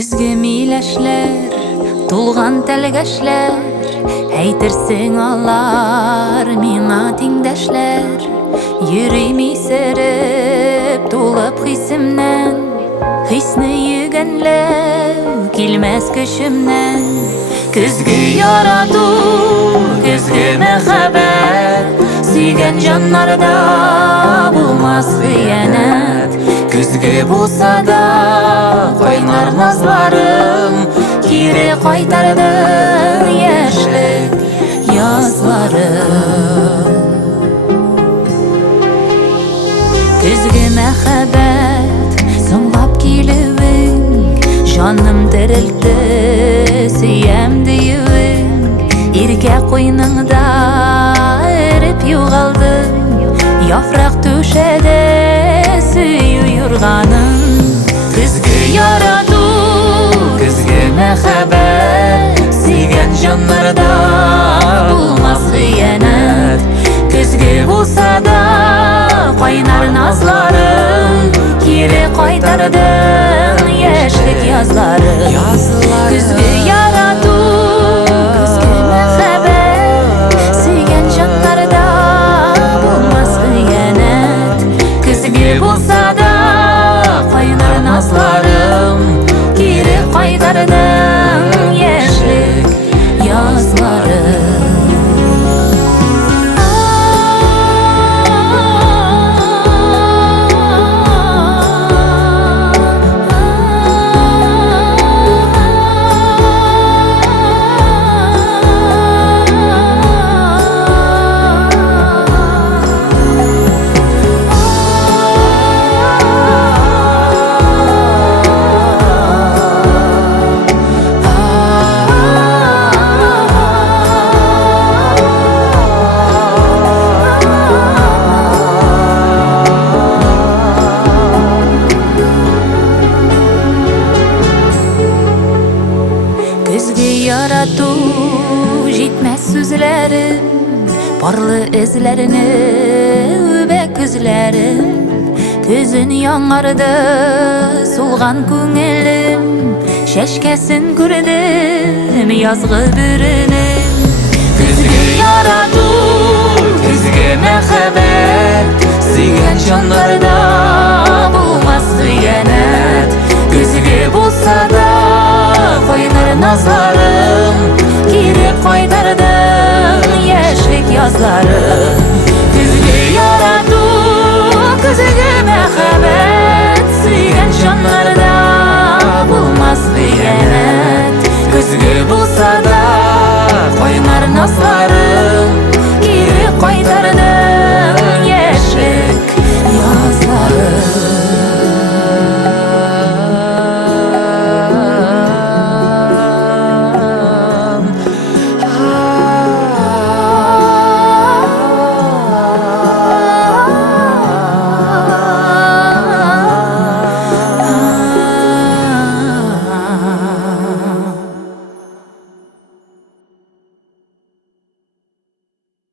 Күзгі миләшләр, тулған тәлгәшләр, әйтерсең алар миңа тиңдәшләр. Йөрим исереп, тулып хисемнән, хисне йөгәнләү килмәс көчемнән. Күзгі ярату, күзгі мәхәббәт, сөйгән җаннарда булмас хыянәт. Күзгі булса да кайнар назларым, кире кайтарды яшьлек язларым. Күзгі мәхәббәт, соңлап килүең, җаным терелтте, сөям диюең. Иркә куйныңда эреп югалдым, яфрак түшәдә сөю юрганым. Күзгі ярату, күзгі мәхәббәт, сөйгән җаннарда булмас хыянәт. Күзгі булса да кайнар назларым, кире кайтардың яшьлек язларым. Күзгі ярату, күзгі мәхәббәт, сөйгән җаннарда булмас хыянәт. Күзгі булса да кайнар назларым, кире кайтардың яшьлек язларым. Күзгі ярату, җитмәс сүзләрем, парлы эзләрне үбәк күзләрем. Күзен яңарды сулган күңелем, шәшкәсен күрдем язгы бүренем. Күзгі ярату, күзгі мәхәббәт, сөйгән җаннарда булмас хыянәт. Күзгі булса да кайнар назларым, кире кайтардың яшьлек язларым.